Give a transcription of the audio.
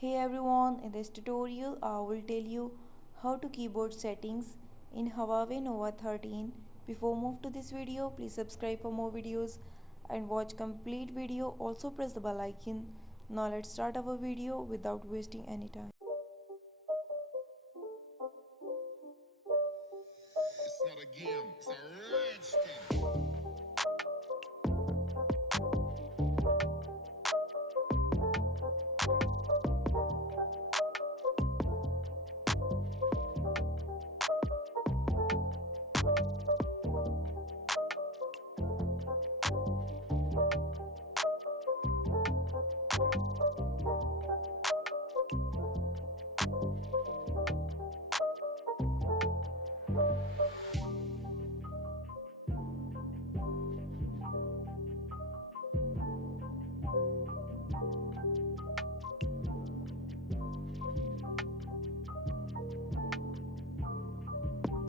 Hey everyone, in this tutorial I will tell you how to keyboard settings in Huawei Nova 13. Before move to this video, please subscribe for more videos and watch complete video. Also press the bell icon. Now let's start our video without wasting any time.